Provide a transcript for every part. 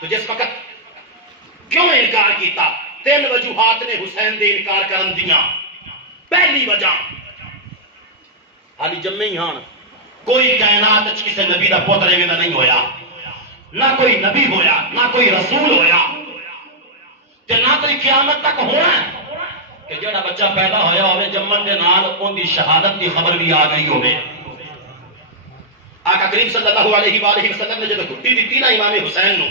تو جس وقت کیوں انکار کیتا؟ تین وجوہات نے حسین دے انکار کرن دیاں۔ پہلی وجہ حالی جمعے ہی ہان کوئی کائنات اچھ کسے نبی دا پوترے میں نہیں ہویا، نہ کوئی نبی ہویا، نہ کوئی رسول ہویا، تے نہ کوئی قیامت تک ہونا کہ جڑا بچہ پیدا ہویا ہوئے جمعن دے نال ان دی شہادت کی خبر بھی آ گئی ہوئے۔ آقا کریم صلی اللہ علیہ وآلہ وسلم نے جب گھٹی دیتی نا امام حسین نو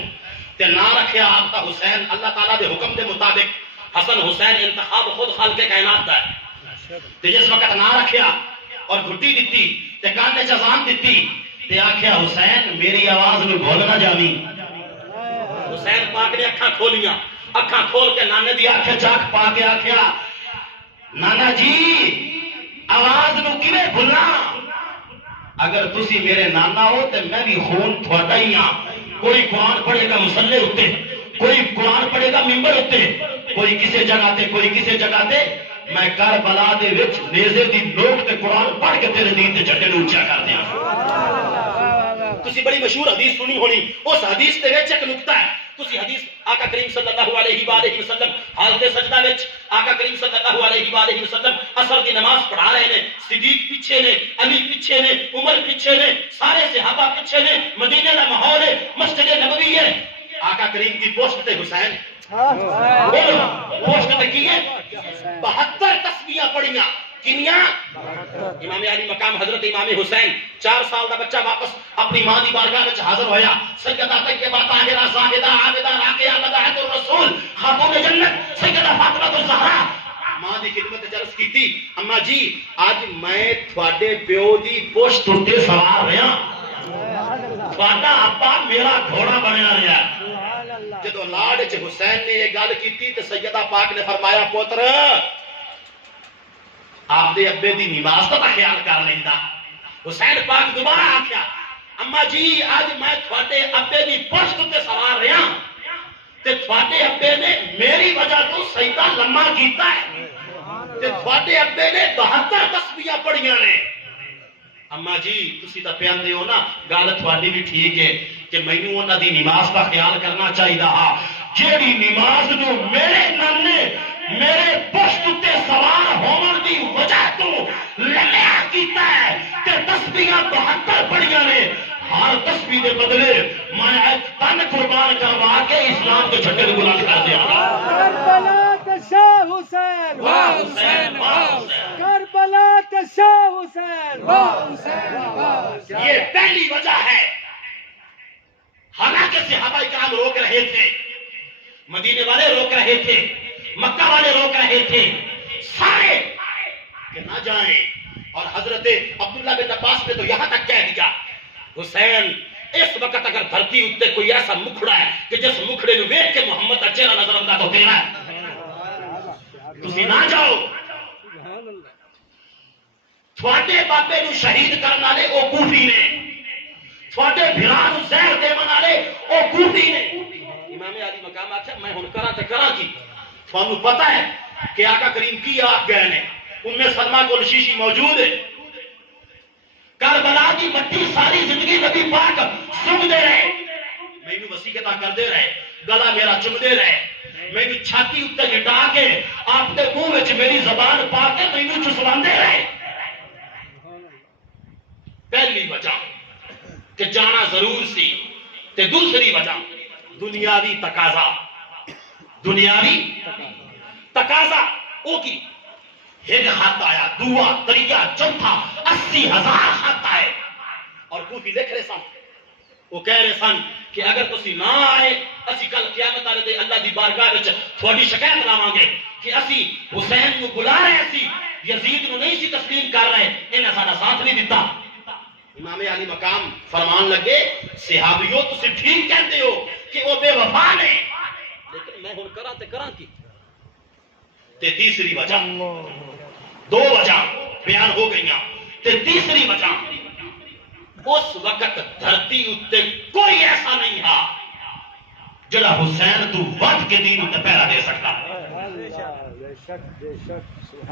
تے نہ رکھیا آپ کا حسین، اللہ تعالیٰ دے حکم دے مطابق حسن حسین انتخاب خود خالق کائنات دا ہے، تے جس وقت نہ رکھیا اور گھٹی دیتی تے کانے چزان دیتی تے آکھیا حسین میری آواز میں بھول نہ جاوی۔ حسین پاک نے اکھاں کھولیاں، اکھاں کھول کے نانے دی آنکھیں چاک پا کے آکھیا نانا جی آواز نو کیویں بھولا؟ اگر تسی میرے نانا ہو تے میں بھی خون تھوڑا ہی ہاں۔ کوئی قرآن پڑھے گا مسلح ہوتے، کوئی قرآن پڑھے گا ممبر ہوتے، کوئی کسے جگہ تے کوئی کسے جگہ تے، میں کربلا دے وچ نیزے دی نوک تے قرآن پڑھ کے تیرے دین تے جھنڈے نو اونچا کر دیاں۔ تسی بڑی مشہور حدیث سنی ہونی، اس حدیث تے وچ ایک نکتہ ہے۔ تسی حدیث آقا کریم صلی اللہ علیہ وآلہ وسلم حالت سجدہ وچ آقا کریم صلی اللہ علیہ وآلہ وسلم عصر دی نماز پڑھا رہے ہیں، صدیق پیچھے نے، علی پیچھے نے، عمر پیچھے نے، سارے صحابہ پیچھے نے، مدینہ دا ماحول ہے، مسجد نبوی ہے، آقا کریم کی پوسٹ تے حسین پوسٹ تے کی ہے 72 تسبیحاں پڑھیاں، کنیاں؟ امام علی مقام حضرت امام حسین 4 سال دا بچہ واپس اپنی ماں دی بارگاہ وچ حاضر ہویا، سیدہ طیبہ طاہرہ زاہدہ عابدہ راقیہ مداحۃ الرسول خاتون جنت سیدہ فاطمہ الزہرا ماں دی خدمت عرض کیتی اما جی آج میں تھوڑے پیو دی پشت تے سوار رہا، تھوڑا ابا میرا گھوڑا بنیا رہا۔ جدو لاڈ چ حسین نے یہ گل کیتی تے سیدہ پاک نے فرمایا پوتر آپ دے ابے دی نماز تو خیال کر لیندا۔ حسین پاک دوبارہ آکھیا اما جی آج میں تھوڑے ابے دی پشت تے سوار رہا تے تھوڑے ابے نے میری وجہ تو سجدہ لمبا کیتا ہے تے تھوڑے ابے نے 72 تسبیحاں پڑھیاں نے۔ اما جی تسی تا پیاندے ہو نا گل تھوڑی بھی ٹھیک ہے کہ مینوں انہاں دی نماز دا خیال کرنا چاہیے ہا، جیڑی نماز نو میرے نانے میرے پشت تے سوار ہون دی وجہ تو لمیا کیتا ہے تے تسبیحاں 72 پڑھیاں نے، ہر تسبیح دے بدلے میں ایک تن قربان کروا کے اسلام کے جھنڈے کو بلند کر دیا گا۔ کربلا تے شاہ حسین، واہ حسین واہ حسین، کربلا تے شاہ حسین، واہ حسین واہ حسین۔ یہ پہلی وجہ ہے۔ حالانکہ صحابہ کرام روک رہے تھے، مدینے والے روک رہے تھے، مکہ والے روک رہے تھے، سارے کہ نہ جائیں، اور حضرت عبداللہ بن عباس نے تو یہاں تک کہہ دیا حسین اس وقت اگر دھرتی اتے کوئی ایسا مکھڑا ہے کہ جس مکھڑے نے ویکھ کے محمد کا چہرہ نظر آتا تو تیرا ہے، تسی نہ جاؤ۔ تھوڑے بابے نو شہید کرنا لے او کوفی نے، تھوڑے بھرا نو زہر دے بنا لے او کوفی نے۔ امام علی مقام آتا ہے میں ہن کرا تے کرا کی، تھانو پتہ ہے کہ آقا کریم کی آگ گئے نے، ام سلمہ کو شیشی موجود ہے، کربلا کی مٹی ساری زندگی نبی پاک سن دے رہے، مینوں وصیتاں کر دے رہے، گلا میرا چم دے رہے، میری چھاتی اتے لٹا کے آپ دے منہ وچ میری زبان پا کے مینوں چسواندے رہے۔ پہلی وجہ کہ جانا ضرور سی، تے دوسری وجہ دنیاوی تقاضا، دنیاوی تقاضا او کی ایک خط آیا، دعا طریقہ چوتھا 80,000 خط آئے، اور کوفی لکھ رہے سن، وہ کہہ رہے سن کہ اگر تسی نہ آئے اسی کل قیامت والے دن اللہ دی بارگاہ وچ تھوڑی شکایت لاواں گے کہ اسی حسین نو بلا رہے سی، یزید نو نہیں سی تسلیم کر رہے، انہاں ساڈا ساتھ نہیں دیتا۔ امام علی مقام فرمان لگے صحابیوں تسی ٹھیک کہتے ہو کہ وہ بے وفا نے، لیکن میں ہن کراں تے کراں کی؟ تے تیسری وجہ، 2 وجہ بیان ہو گئیاں، تے تیسری وجہ اس وقت دھرتی اتے کوئی ایسا نہیں تھا جڑا حسین تو ود کے دین تے پہرا دے سکتا۔